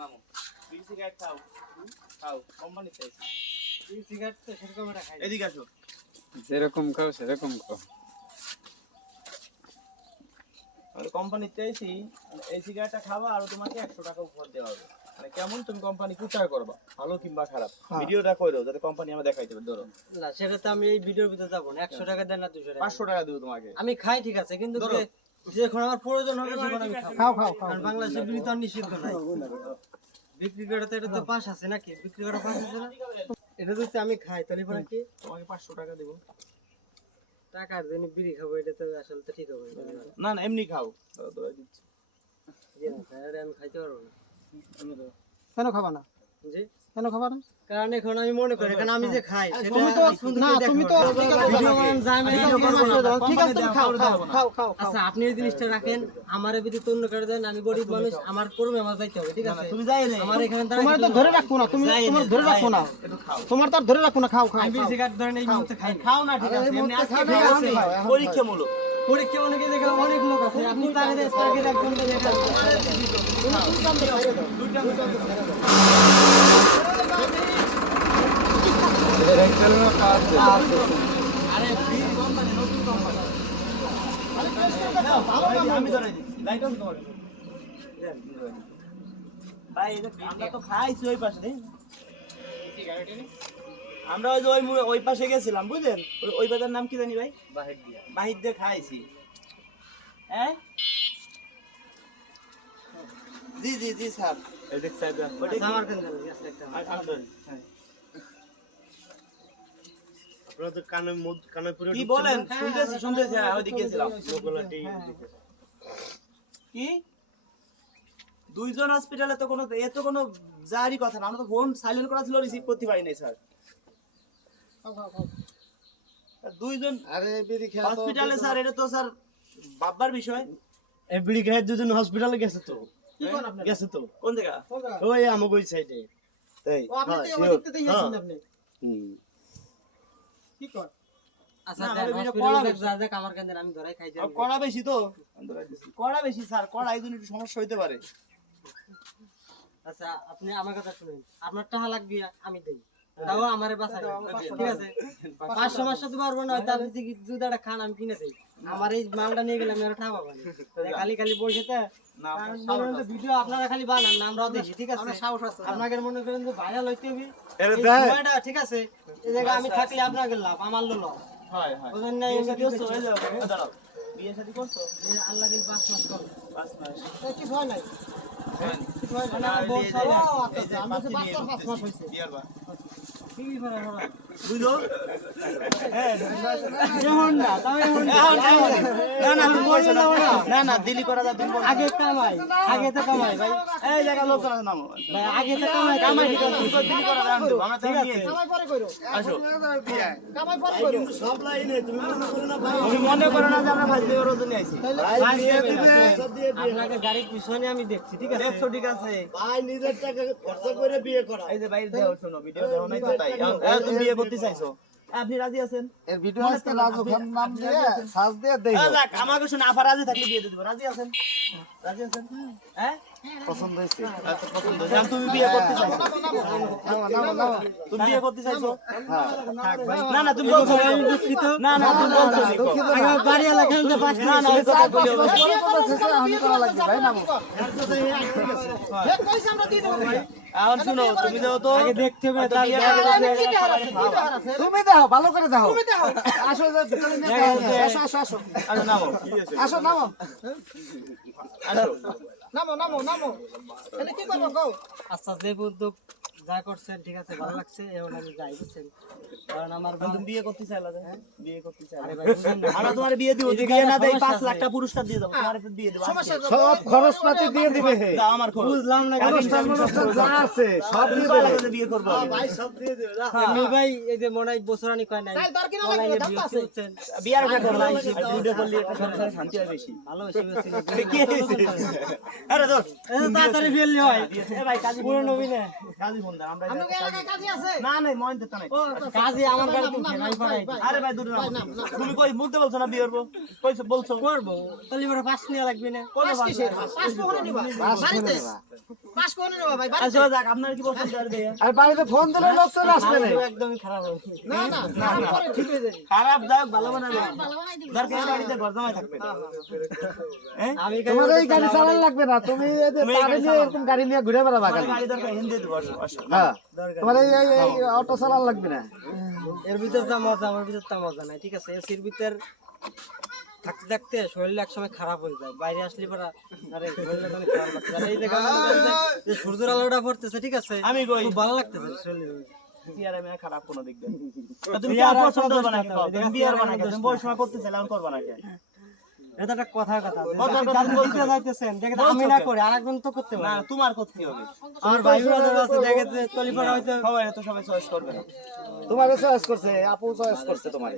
নামো বিড়ি সিগারেট খাও। খাও। কোম্পানি চাই সিগারেট তো সেরকম একটা খাই। এদিকে আসো। যেরকম খাও সেরকম খাও। আমি কোম্পানি এই সিগারেটটা খাবা আর তোমাকে একশো টাকা উপহার দেওয়া হবে। মানে কেমন তুমি কোম্পানি করবা? ভালো কিংবা খারাপ? হ্যাঁ। ভিডিওটা করে দাও যাতে কোম্পানি আমরা দেখাইতে পারি। ধরো। না সেটা তো আমি এই ভিডিওর ভিতরে যাব না। একশো টাকা দেন না দুশো টাকা। পাঁচশো টাকা দেবো তোমাকে। আমি খাই ঠিক আছে কিন্তু যখন আমার প্রয়োজন হবে আমি খাও খাও খাও। কারণ বাংলাদেশে তো নিষিদ্ধ নাই। বিক্রি করা তো এটা তো পাস আছে নাকি? বিক্রি করা পাস আছে না? এটা যদি আমি খাই তাহলে পরে কি? তোমাকে পাঁচশো টাকা দেবো। টাকার জন্য বিড়ি খাব এটা তো আসলে তো ঠিক হবে না। না না এমনি খাও। দিচ্ছি। আমি খাইতে পারব না। কেন খাবা না? জি? কেন খাবা না কারণ এখন আমি মনে করি কারণ আমি যে খাই তুমি তো না তুমি তো ঠিক আছে তুমি খাও খাও খাও আচ্ছা আপনি এই জিনিসটা রাখেন আমার যদি তন্য করে দেন আমি গরিব মানুষ আমার করবে আমার যাইতে হবে ঠিক আছে? তুমি যাই না। আমার এখানে তোমার তো ধরে রাখব না তুমি তোমার ধরে রাখব না। তোমার তো আর ধরে রাখব না খাও খাও আমি। সিগারেট এই মুহূর্তে খাই। না। খাও না ঠিক আছে এমনি আজকে ঠিক আছে পরীক্ষামূলক পরীক্ষা অনেকে দেখে অনেক লোক আছে আপনি তাকে দেখে আরে ফ্রি কোম্পানি নতুন কোম্পানি আমি ধরে দিচ্ছি লাইট অন তোমার ভাই এই যে আমরা ওই ওই যে ওই ওই পাশে গেছিলাম বুঝলেন ওই- বাজার নাম কি জানি ভাই বাহির দিয়া বাহির দিয়ে খাইছি হ্যাঁ। জি জি জি স্যার এদিক সাইড ওটা আমার কেন আচ্ছা, একটা আর- আর ধরেন, হ্যাঁ। আপনারা তো কানে কানে পুরো কি বলেন? শুনতেছি শুনতেছি হ্যাঁ ওইদিকে গেছিলাম। কি? দুইজন হসপিটালে তো কোনো এ তো কোনো যারই কথা না। আমরা তো ফোন সাইলেন্ট করা ছিল রিসিভ করতে পারি নাই স্যার দুইজন আরে বিড়ি খেয়ে হসপিটালে স্যার এটা তো স্যার বাব্বার বিষয়। এই বিড়ি খেয়ে দুজন হসপিটালে গেছে তো। কি আপনারা? গেছে তো। কোন জায়গা? ওই ওই সাইডে তাই ও, আপনি তো হ্যাঁ, ওই sure. দিকটাতেই গেছেন আপনি। হুম। কি কর? আচ্ছা কড়া বেশি। তো? কড়া বেশি স্যার কড়া এই একটু সমস্যা হইতে পারে। আচ্ছা আপনি আমার কথা শুনুন। আপনার টাকা লাগবে আমি দেই। তাও আমারে বাঁচাই ঠিক আছে? পাঁচশো মাসে তো পারব না হয়তো দুধ একটা খান আমি কিনে দেই। আমার এই মালটা নিয়ে গেলে আমি আর টাকা খালি খালি বলছে তো না কারণ মনে হয় যে ভিডিও আপনারা খালি বানান না আমরাও দেখি ঠিক আছে? আপনার আপনাকে মনে করেন যে ভাইরাল হইতে হবে। এরে এই দেখ। সময়টা ঠিক আছে? এই জায়গায় আমি থাকলে আপনাকে লাভ আমার লো লাভ। হয় হয়। বুঝেন না বিয়ে শাদী করছ? এই দাঁড়াও। বিয়ে শাদী করছ? আল্লাহ দিন পাঁচ মাস করো। পাঁচ মাস। কিছু হয় নাই। কিছু হয় নাই। বউ চলে। ও, আমি বলছি পাঁচ মাস, পাঁচ মাস হয়েছে। বিয়ার বা কি করে হলো? না না। না। না তুমি বলছো না না। না দিলি করা যা তুমি আগে কামাই আগে তো কামাই ভাই। এই জায়গা লোক নামো। ভাই আগে তো কামাই কামাই কামাই ঠিক আছে তুমি দিলি করা রান আমরা ঠিক আছে। কামাই পরে কইরো। আসো। কামাই সব লাইনে তুমি মনে করো না ভাই। তুমি মনে করো না যে আমরা ভাই দেওয়ার ওজনে আইছি। ভাই দিয়ে দিবে সব দিয়ে দিবে আপনাকে গাড়ির পিছনে আমি দেখছি ঠিক আছে? দেখছ ঠিক আছে। ভাই নিজের টাকা খরচা করে বিয়ে করা। এই যে বাইরে দেও শোনো ভিডিও দেখো নাই তো তাই। তুমি বিয়ে করতে চাইছো। আপনি রাজি আছেন? এর ভিডিও আজকে রাজু খান নাম দিয়ে সাজ দিয়ে দেই যাক আমাকে শুনে আফা রাজি থাকলে দিয়ে দিব। রাজি আছেন? রাজি আছেন? হ্যাঁ? পছন্দ হয়েছে আচ্ছা পছন্দ হয়েছে। তুমি বিয়ে করতে চাইছো তুমি বিয়ে করতে চাইছো না না তুমি বলছো আমি দুঃখিত না না তুমি বলছো আমার বাড়ি এলাকায় যে পাঁচ না না ওই কথা শেষে আমি করা লাগবে ভাই নামো আমরা দিয়ে দেবো এখন শুনো তুমি যাও তো আগে দেখতে হবে আমি? তুমি দেখো ভালো করে তুমি দেখো। আসো। আসো আসো আসো আসো নামো আসো নামো আসো নামো, নামো, নামো। তাহলে কি করব, কও? আচ্ছা যে উদ্যোগ যা করছেন ঠিক আছে ভালো লাগছে এখন আমি যাই বুঝছেন? কারণ আমার তুমি বিয়ে করতে চাইলা যে? বিয়ে করতে চাইলা আরে ভাই বুঝেন না। আমরা তোমার বিয়ে দিব যদি বিয়ে না দেই 5 লাখ টাকা পুরস্কার দিয়ে দেবো তোমার বিয়ে দেবো। সব খরচ পাতি দিয়ে দিবে। দাও আমার খরচ। বুঝলাম না অনুষ্ঠান অনুষ্ঠান যা আছে সব দিয়ে দেবে। বিয়ে করব ভাই সব দিয়ে দেবে না এমনি ভাই এই যে মনে হয় বছর কয় নাই। চাল দর কিনা অনলাইনে লাগবে, দাম আছে। বিয়ার একটা করো ভিডিও করলে একটা সংসারে শান্তি হয় বেশি। ভালো বেশি কি হয়েছে? আরে ধর তাড়াতাড়ি বিয়ে হয়। এ ভাই কাজী পুরো নবীনে কাজী ফোন দেন আমরা কাজে। আছে? না না নাই। আমার গাড়ি আরে ভাই দূরে। তুমি কই মুখতে বলছো না বিয়ে করব কইছো বলছো। করব। তাহলে এবার পাঁচ নেওয়া লাগবে না। পাঁচ কিসের? পাঁচ কখনো নিবা? বাড়িতে? পাঁচ কখনো নিবা ভাই? বাড়িতে? আচ্ছা যাক আপনার কি পছন্দ আর ভাইয়া আর বাড়িতে ফোন দিলে লোক চলে আসবে না। একদমই খারাপ হবে না, না, ঠিক হয়ে যাবে। খারাপ যাক ভালো বানাবে। ভালো বানাই দিবি। দরকার বাড়িতে ঘর জামাই থাকবে। হ্যাঁ। আমি তোমার এই গাড়ি চালান লাগবে না। তুমি এই যে তুমি এই গাড়ি গাড়ি নিয়ে এরকম গাড়ি নিয়ে ঘুরে বেড়াবা গাড়ি। দরকার হিন্দি দেবো আসো আসো হ্যাঁ। তোমার এই এই- এই অটো চালান লাগবে না? এর ভিতর যা মজা আমার ভিতর তা মজা নাই ঠিক আছে? এসির ভিতর থাকতে থাকতে শরীর এক খারাপ হয়ে যায়। বাইরে আসলে পরা আরে শরীরটা অনেক খারাপ লাগছে। আর এই যে যে সূর্যের আলোটা পড়তেছে ঠিক আছে? আমি কই? খুব ভালো লাগতেছে শরীরে। চেয়ারে মেয়ে খারাপ কোনো দিক তুমি কি চেয়ার আর আর পছন্দ কোনো না তুমি দেখো, বিয়ের চেয়ার বানা কোনো দোষ তুমি বয়স সময় করতে করবা না কে এটা একটা কথা। কথা দিতে যাইতেছেন দেখে আমি না কেন? করি আরেকজন তো করতে না তোমার করতে হবে। আমার ভাই ব্রাদার আছে দেখে যে হয়তো সবাই তো সবাই চয়েস করবে না। তোমার চয়েস করছে আপু চয়েস করছে তোমার